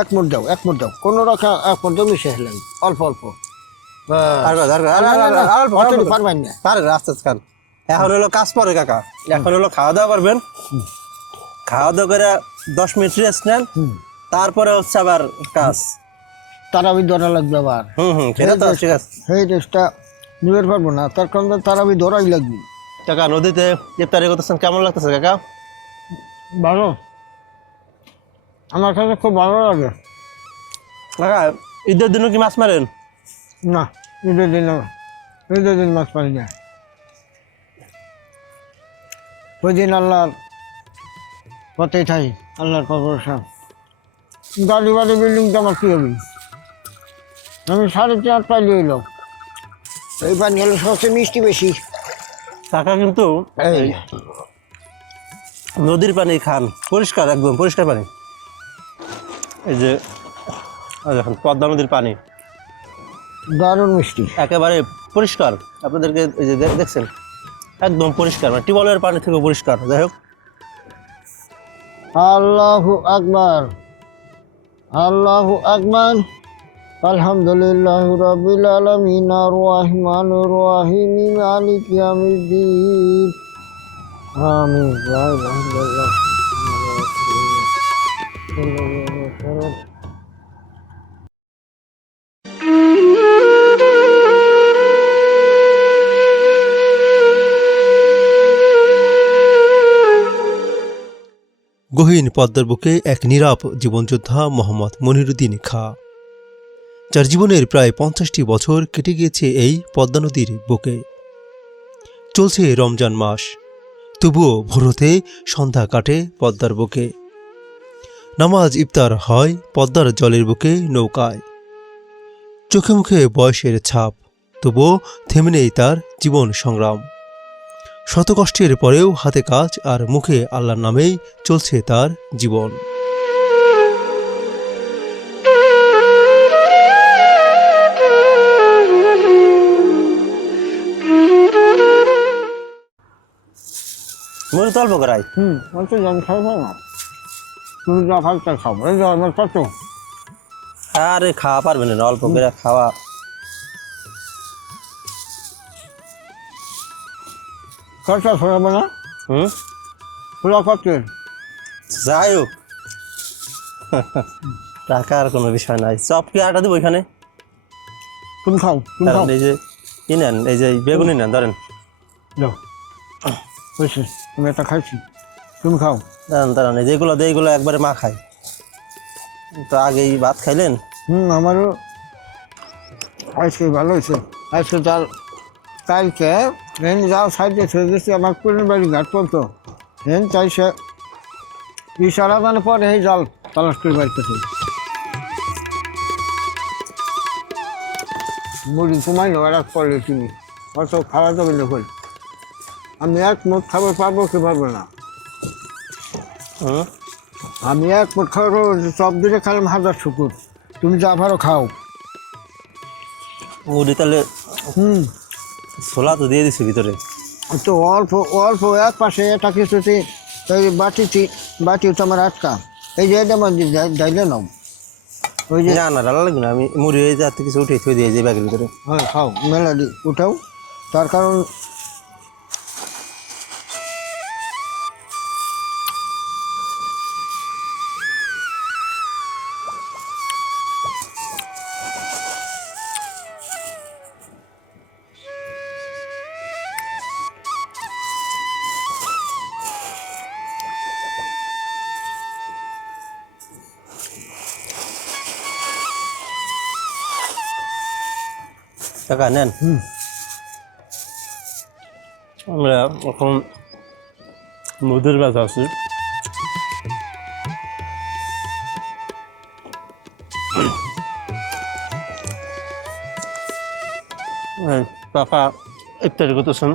এক মুঠ দাও কোনো রকম এক মুঠ দাও মিশে হেলেন অল্প অল্প পারবেন না আস্তে আস্তে খান। এখন হলো কাজ পরে কাকা, এখন হলো খাওয়া দাওয়া করবেন, খাওয়া দাওয়া করে 10 মিনিট রেস্ট নেন, তারপরে হচ্ছে আবার কাজ। তারাবি ধরা লাগবে আবার সেটা তো ঠিক আছে। সেই রেস্টটা নিতে পারবো না, তার কারণ তারাবি ধরাই লাগবে। কাকা নদীতে ইফতারি করতেছেন, কেমন লাগতেছে কাকা? ভালো, আমার কাছে খুব ভালো লাগে। কাকা ঈদের দিনও কি মাছ মারেন? না, ঈদের দিন মাছ পাই না। ওই দিন আল্লাহর পথেই থাই, আল্লাহর ভরসা। গাড়ি বাড়ি বিল্ডিংটা আমার কী হবে? আমি 3.5 পাইলে এলো, এই পানি হলো সবচেয়ে মিষ্টি বেশি। কাকা কিন্তু এই নদীর পানি খান, পরিষ্কার, একদম পরিষ্কার পানি। এই যে দেখুন পদ্মা নদীর পানি দারুণ মিষ্টি, একেবারে পরিষ্কার। আপনাদেরকে এই যে দেখছেন একদম পরিষ্কার, মানে টিউবওয়েলের পানি থেকে পরিষ্কার। যাই হোক, আল্লাহু আকবার, আল্লাহু আকবার, আলহামদুলিল্লাহি রাব্বিল আলামিন, আর রহমানির রহিম, মালিক ইয়াউমিদ্দিন, আমিন। লা ইলাহা ইল্লাল্লাহ। গহীন পদ্মার বুকে এক নীরব জীবনযোদ্ধা মোহাম্মদ মনিরুদ্দিন খাঁ, যার জীবনের প্রায় 50টি বছর কেটে গিয়েছে এই পদ্মা নদীর বুকে। চলছে রমজান মাস, তবুও ভোর হতে সন্ধ্যা কাটে পদ্মার বুকে। নামাজ ইফতার হয় পদ্মার জলের বুকে নৌকায়। চোখে মুখে বয়সের ছাপ, তবুও থেমে নেই তার জীবন সংগ্রাম। শত কষ্টের পরেও হাতে কাজ আর মুখে আল্লাহর নামেই চলছে তার জীবন। মনে তো অল্প করাই। বলছি আমি খাবো না, তুমি যা ভাবটা খাবো, এই যে আমার কত। আরে খাওয়া পারবেন না, অল্প করে খাওয়া। খরচা সরাবো না, হুম, খোলা করতে। যাই হোক, টাকার কোনো বিষয় নাই। চপ কি আটা দেবো এখানে? তুমি খাও, তুমি খাও, এই যে কি নেন, এই যে বেগুনি নেন, ধরেন যাও বুঝছি, আমি একটা খাইছি, তুমি খাও। দাঁড়ান দাঁড়ান, এই যেগুলো দেয় এগুলো একবারে মা খায়। তো আগেই ভাত খাইলেন? আমারও আজকে ভালো হয়েছে। আজকে তার কালকে যাও সাইডে ছেড়ে দিচ্ছি, আমার পুরনো বাড়ি ঘাট পড়তো তাই সে ইশারা মানে পরে এই জল তালাশ করে বাড়িতে মুড়ি কমাই নেওয়ার এক পড়লে তুমি অত খাওয়া যাবে যখন আমি এক মুঠ খাবার পারবো কি পারবো না। আমি এক মুঠ খাবার পাবো, সব দিকে খাইলাম 1000 শুকুর। তুমি যা পারো খাও। মুড়ি তাহলে ছোলা তো দিয়ে দিছি ভিতরে। তো অল্প অল্প এক পাশে এটা কিছুতে বাটি তো আমার আটকা, এই যে এটা আমার ডাইলে নাও, ওই যে না না ডালা লাগবে না, আমি মুড়ি হয়ে যাতে কিছু উঠে থুয়ে দিয়ে যাই ব্যাগের ভিতরে। হ্যাঁ খাও, মেলা দি উঠাও, তার কারণ টাকা নেন। আমরা এখন নদীর মাছ আছি। কাকা ইফতারি করতেছেন।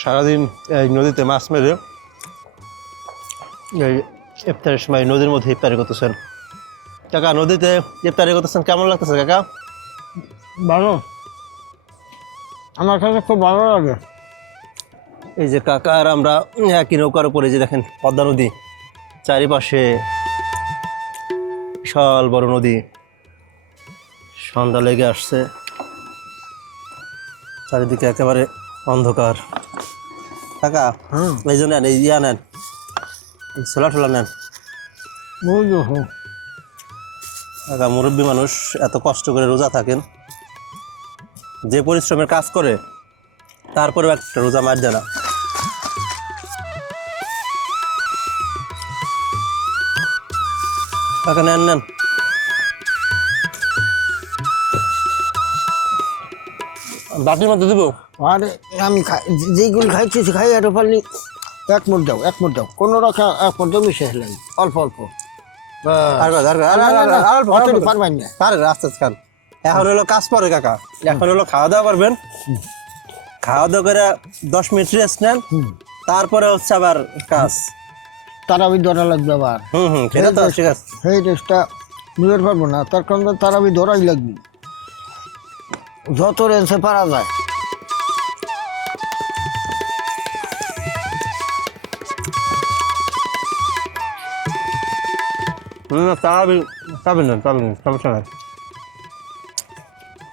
সারাদিন এই নদীতে মাছ মেরে এই ইফতারের সময় নদীর মধ্যে ইফতারি করতেছেন। কাকা নদীতে ইফতারি করতেছেন, কেমন লাগতেছে কাকা? ভালো, আমার কাছে খুব ভালো লাগে। এই যে কাকা আর আমরা একই নৌকার উপরে, যে দেখেন পদ্মা নদী, চারিপাশে বিশাল বড় নদী, সন্ধ্যা লেগে আসছে, চারিদিকে একেবারে অন্ধকার। কাকা এই জন্য নেন, এই ইয়া নেন, এই ছোলা টোলা নেন। বুঝলো হো। কাকা মুরব্বী মানুষ, এত কষ্ট করে রোজা থাকেন, যে পরিশ্রমের কাজ করে তারপরেও একটা রোজা মার যায় না। কাকা নেন নেন। বাটির মধ্যে দেবো? আরে আমি যেইগুলি খাইছি খাই আর পারলি এক মুঠ দাও, এক মুঠ দাও, কোনো রকম এক মুঠ দাও, মিশে হেলেন অল্প অল্প। পারবেন না। রাস্তা খান। এখন হলো কাজ পরে কাকা, এখন হলো খাওয়া দাওয়া করবেন, খাওয়া দাওয়া করে 10 মিনিট রেস্ট নেন, তারপরে হচ্ছে আবার কাজ। তারাবি ধরা লাগবে আবার। সেটা তো ঠিক আছে। সেই রেস্টটা নিতে পারবো না, তার কারণ তারাবি ধরাই লাগবে, যত রেঞ্জে পারা যায়। তারাবি পাবেন না, পাবেন, সমস্যা নাই।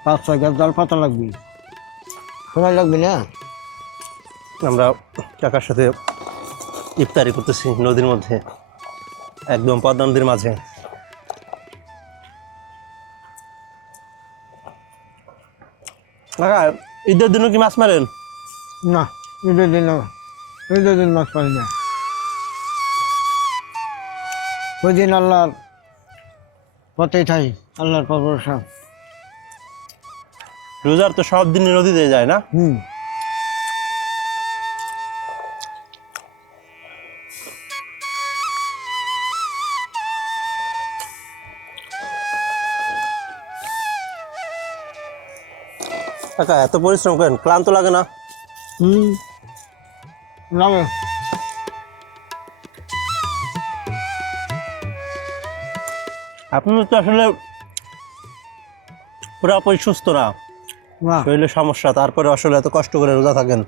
5-6 গাছ জাল পাতা লাগবে, সময় লাগবে না। আমরা কাকার সাথে ইফতারি করতেছি নদীর মধ্যে, একদম পদ্মা নদীর মাঝে। কাকা ঈদের দিনও কি মাছ মারেন? না, ঈদের দিন মাছ পাই না। ওই দিন আল্লাহর পথেই থাই, আল্লাহর পর ভরসা। রোজার তো সব দিন নদীতে যায় না? কাকা এত পরিশ্রম করেন, ক্লান্ত লাগে না? লাগে। আপনি তো আসলে পুরোপুরি সুস্থ না, না। শরীরের সমস্যা, তারপরে আসলে এত কষ্ট করে রোজা থাকেন।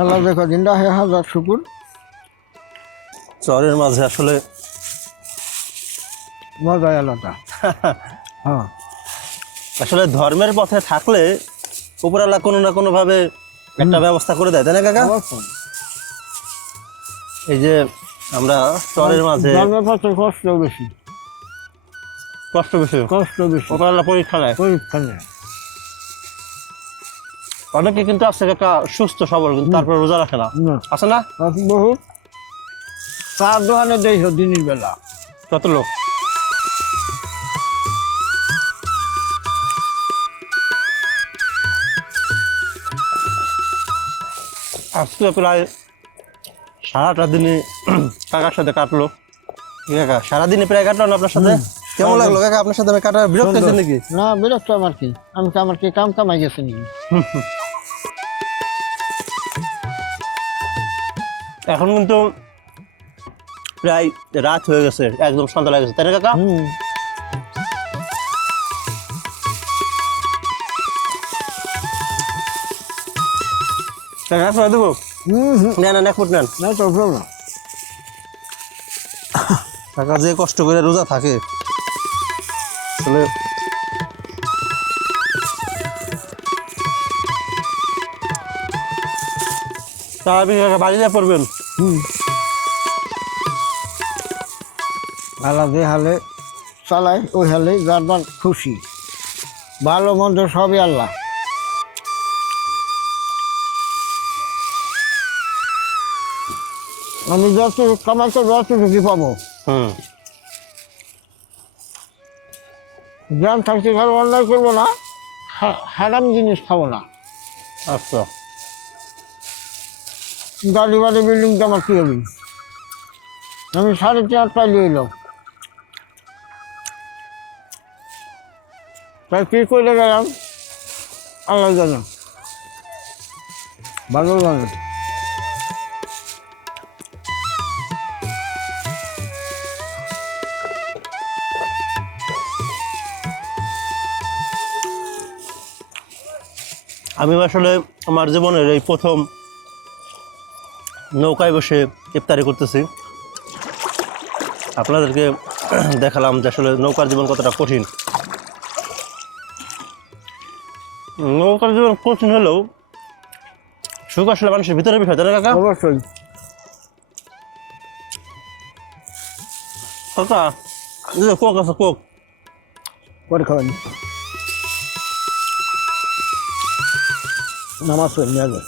আল্লাহ দেখো দিনটা হে হাজার শুকুর। চরের মাঝে আসলে মজাই আলাদা। হ্যাঁ, আসলে ধর্মের পথে থাকলে উপরালা কোনো না কোনো ভাবে একটা ব্যবস্থা করে দেয়, তাই না কাকা? অবশ্যই। এই যে আমরা চরের মাঝে ধর্মের পথে কষ্ট বেশি, কষ্ট বেশি, কষ্ট বেশি, উপরালা পরীক্ষা নেয়। পরীক্ষা নেই। অনেকে কিন্তু আছে কাকা সুস্থ সবল, কিন্তু তারপর রোজা রাখে না, না, আছে না? বহুত চার দোকানে দেই দিনের বেলা। কত লোক। আজকে প্রায় সারাটা দিনই কাকার সাথে কাটলো। কি কাকা সারাদিনই প্রায় কাটলো না আপনার সাথে? কেমন লাগলো কাকা আপনার সাথে কাটা? বিরক্ত হয়েছে নাকি? না, বিরক্ত আমার কি, আমার কি কাম কামাই গেছে নাকি? এখন কিন্তু প্রায় রাত হয়ে গেছে, একদম সন্ধ্যা লেগে গেছে, তাই না কাকা? কাকা খাওয়া দেবো? নেন নেন, এক ফুট নেন। না তো না। কাকা যে কষ্ট করে রোজা থাকে আসলে তারাবি কাকা বাড়িতে পড়বেন। আল্লাহ যে হালে চালায় ওই হালে যার যার খুশি, ভালো মন্দ সবই আল্লাহ। আমি যত কামাইতে যতটুকু পাবো, জ্ঞান থাকতে খাবো, অন্যায় করবো না, হারাম জিনিস খাবো না। আচ্ছা, গাড়ি বাড়ি বিল্ডিং তো আমার কি হবে? আমি 4.5 পাইলে এলো, তাই কি করে গেলাম আল্লাহ জানে, ভালো জানে। আমি আসলে আমার জীবনের এই প্রথম নৌকায় বসে ইফতারি করতেছি। আপনাদেরকে দেখালাম যে আসলে নৌকার জীবন কতটা কঠিন। নৌকার জীবন কঠিন হলেও সুখ আসলে মানুষের ভিতরের বিষয়, তাই না কাকা? অবশ্যই। কাকা এই যে কোক আছে, কোক পরে খাবেন, নামাজ পড়েন আগে।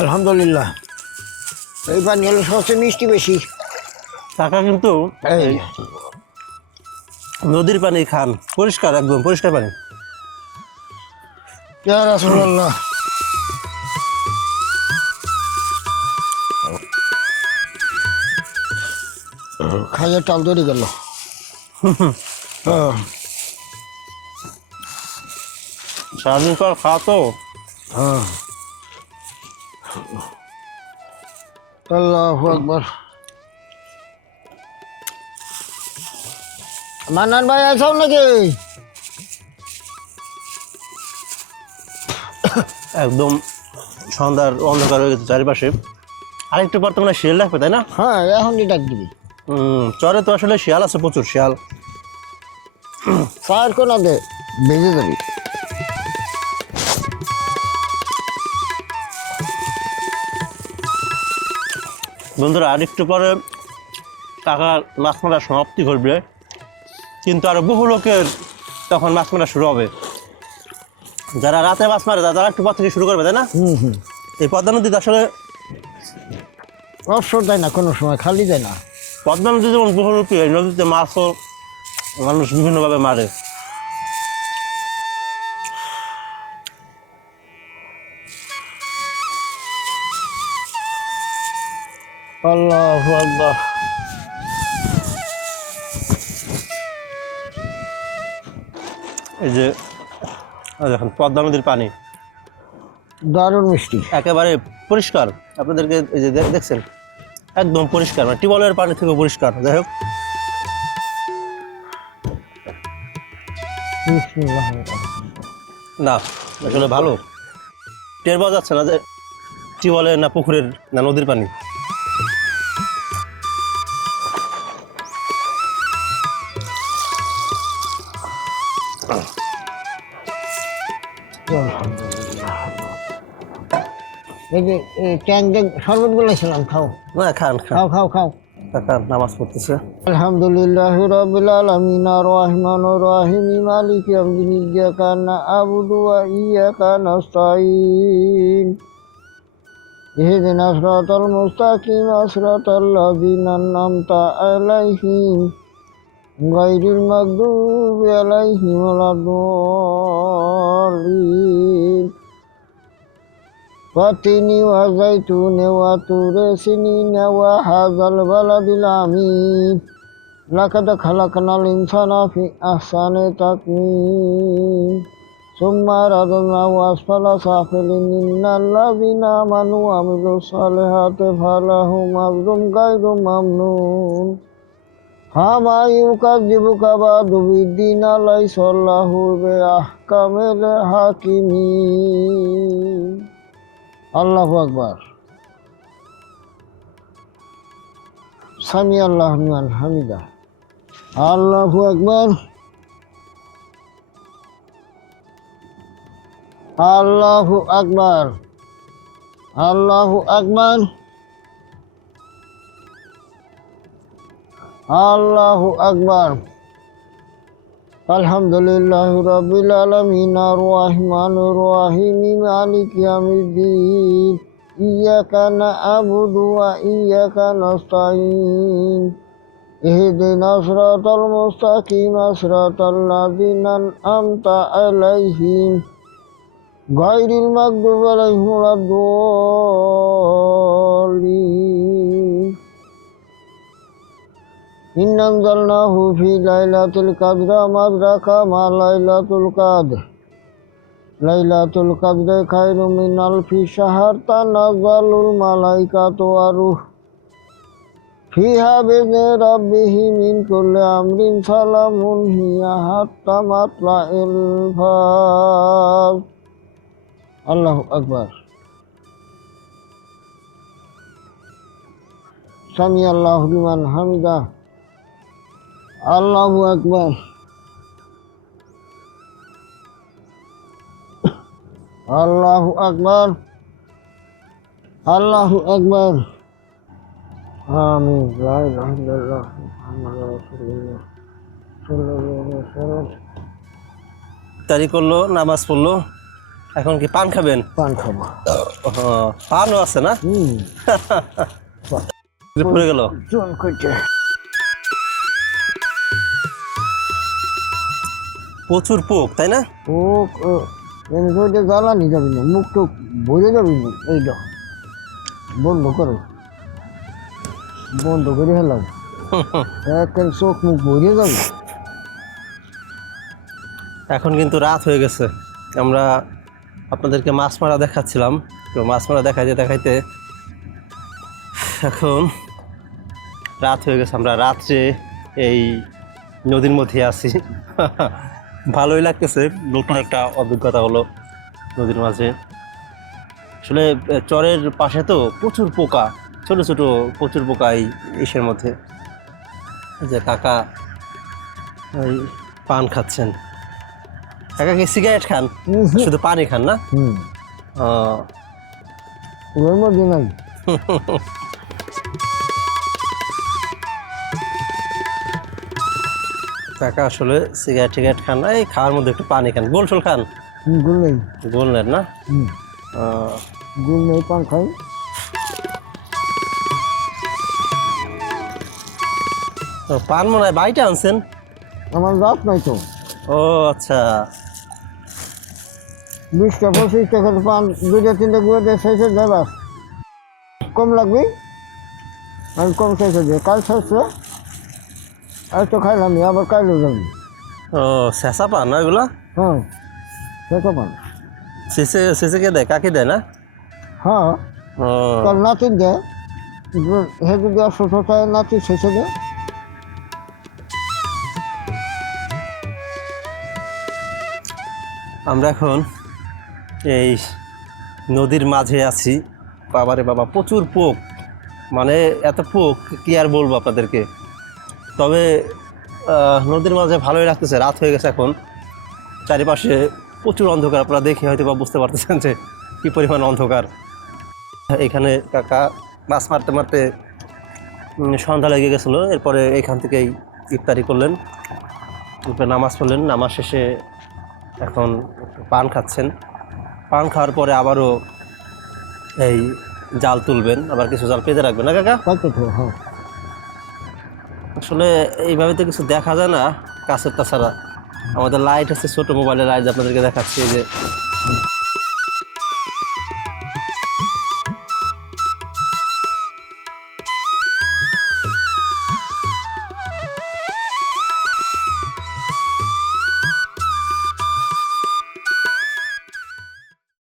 আলহামদুলিল্লাহ, এই পানি হলো সবচেয়ে মিষ্টি বেশি। কাকা কিন্তু এই নদীর পানি খান, পরিষ্কার, একদম পরিষ্কার পানি। ইয়া রাসূলুল্লাহ, খাইয়ে টাল ধরে গেল। সারাদিন পর খাওয়া তো। হ্যাঁ, আল্লাহু আকবার। মান্নান ভাই আসাও নাকি? একদম সন্ধ্যার অন্ধকার হয়ে গেছে চারিপাশে। আরেকটু পর তো মানে শিয়াল লাগবে, তাই না? হ্যাঁ, এখনই ডাক দিবি। চরে তো আসলে শিয়াল আছে, প্রচুর শিয়াল। চায়ের কোনা দে, ভেজে যাবি। বন্ধুরা, আরেকটু পরে কাকার মাছ মারা সমাপ্তি ঘটবে, কিন্তু আরো বহু লোকের তখন মাছ মারা শুরু হবে। যারা রাতে মাছ মারে তারা একটু পর থেকে শুরু করবে, তাই না? এই পদ্মা নদীতে আসলে অবসর দেয় না, কোনো সময় খালি যায় না। পদ্মা নদী যেমন বহুরূপী, এই নদীতে মাছও মানুষ বিভিন্নভাবে মারে। আল্লাহু আকবার। এই যে দেখেন পদ্মা নদীর পানি দারুণ মিষ্টি। একেবারে পরিষ্কার। আপনাদেরকে এই যে দেখছেন, একদম পরিষ্কার, মানে টিউবওয়েলের পানি থেকে পরিষ্কার। যাই হোক, না আসলে ভালো টের পাওয়া যাচ্ছে না যে টিউবওয়েলের না পুকুরের না নদীর পানি। এই যে ট্যাঙ্ক শরবত বলেছিলাম, খাও না খান খান খাও খাও খাও। কাকা নামাজ পড়তেছে। আলহামদুলিল্লাহ রাব্বিল আলামিন আর রহমানুর রহিম মালিক ইয়াউমিদ্দিন ইয়্যাকা না'বুদু ওয়া ইয়্যাকা নাস্তাঈন ইহদিনাস সিরাতাল মুস্তাকিম সিরাতাল লাযিনা আন'আমতা আলাইহিম গায়রিল মাগদুবি আলাইহিম ওয়ালাদ-দাল্লিন ওয়াতিনি ওয়া যাইতুনি ওয়া তুরি সিনিনা ওয়া হাযাল বালাদিল আমিন লাকাদ খালাকনাল ইনসানা ফি আহসানি তাকওয়িম সুম্মা রাদাদনাহু আসফালা সাফিলিন ইন্নাল্লাযিনা আমানু ওয়া আমিলুস সালিহাতি ফালাহুম আজরুন গায়রু মামনুন ফামা ইউকাযযিবুকা বা'দু বিদ্দীন আলাইসাল্লাহু বিআহকামিল হাকিমিন। আল্লাহু আকবার। সামি আল্লাহু লিমান হামিদা। আল্লাহু আকবার। আল্লাহু আকবার। আল্লাহু আকবার। আল্লাহু আকবার। আলহামদুলিল্লাহি রাব্বিল আলামিন আর রহমানির রহিম মালিকি ইয়াউমিদ্দিন ইয়্যাকা না'বুদু ওয়া ইয়্যাকা নাস্তাঈন ইহদিনাস সিরাতাল মুস্তাকিম সিরাতাল লাযিনা আন'আমতা আলাইহিম গায়রিল মাগদুবি আলাইহিম ওয়ালাদ-দাল্লিন ইন্না আনজালনাহু ফি লাইলাতুল কদর মা আদরাকা মা লাইলাতুল কদর লাইলাতুল কদর খায়রুম মিন আলফি শাহর তানাজ্জালুল মালাইকাতু ওয়ার রূহ ফিহা বিইzni রাব্বিহি মিন কুল্লি আমরিন সালামুন হিয়া হাত্তা মাতলাইল ফাজর। আল্লাহু আকবার। সামি আল্লাহু লিমান হামিদা। আল্লাহু আকবার। আল্লাহু আকবার। আল্লাহু আকবার। আমিন। লা ইলাহা ইল্লাল্লাহ মুহাম্মাদুর রাসূলুল্লাহ সাল্লাল্লাহু আলাইহি ওয়াসাল্লাম। ইফতারি করলো, নামাজ পড়লো, এখন কি পান খাবেন? পান খাবো। পানও আছে না? পড়ে গেল। চুন করছে। প্রচুর পোক, তাই না? ও এমনি জ্বালানি যাবি না, মুখ টুক বইরে যাবি না। এইটা বন্ধ করো, বন্ধ করে হেলাম, একের চোখ মুখ বইরে যাবে। এখন কিন্তু রাত হয়ে গেছে। আমরা আপনাদেরকে মাছ মারা দেখাচ্ছিলাম, তো মাছ মারা দেখাইতে দেখাইতে এখন রাত হয়ে গেছে। আমরা রাত্রে এই নদীর মধ্যে আছি। ভালোই লাগতেছে, নতুন একটা অভিজ্ঞতা হলো নদীর মাঝে। আসলে চরের পাশে তো প্রচুর পোকা, ছোট ছোট প্রচুর পোকা এই ইসের মধ্যে। যে কাকা ওই পান খাচ্ছেন। কাকা কি সিগারেট খান? শুধু পানি খান না? ওর মধ্যে নাই। কাকা আসলে সিগারেট টিগারেট খান না, এই খাওয়ার মধ্যে একটু পানি খান। গোল শোল খান? গুল নেই। গোল নেন না? গুল নেই, পান খাই। পান মনে হয় বাইটা আনছেন? আমার রাত নাই তো। ও আচ্ছা। 20টা 25 টাকার পান 2টা 3টা গুঁড়ো দিয়ে শেষে দেবা, কম লাগবে। আমি কম শেষে দিয়ে কাল শেষে আর তো খাইলাম, আবার কাইলেও যাবি। ও শেষা পান না এগুলা? হ্যাঁ, শেষা পান। শেষে শেষে কে দেয়? কাকে দেয় না? হ্যাঁ, ও তার নাতির দেয়। হে যদি অসুস্থ হয়, নাতি শেষে দেয়। আমরা এখন এই নদীর মাঝে আছি। বাবারে বাবা, প্রচুর পোক, মানে এত পোক কি আর বলবো আপনাদেরকে। তবে নদীর মাঝে ভালোই লাগতেছে। রাত হয়ে গেছে এখন, চারিপাশে প্রচুর অন্ধকার। আপনারা দেখে হয়তো বা বুঝতে পারতেছেন যে কী পরিমাণ অন্ধকার। এখানে কাকা মাছ মারতে মারতে সন্ধ্যা লেগে গেছিলো। এরপরে এখান থেকেই ইফতারি করলেন, তারপরে নামাজ পড়লেন। নামাজ শেষে এখন পান খাচ্ছেন। পান খাওয়ার পরে আবারও এই জাল তুলবেন, আবার কিছু জাল পেতে রাখবেন না কাকা? হ্যাঁ, আসলে এইভাবে তো কিছু দেখা যায় না কাছের। তাছাড়া আমাদের লাইট আছে, ছোটো মোবাইলের লাইট আপনাদেরকে দেখাচ্ছি, যে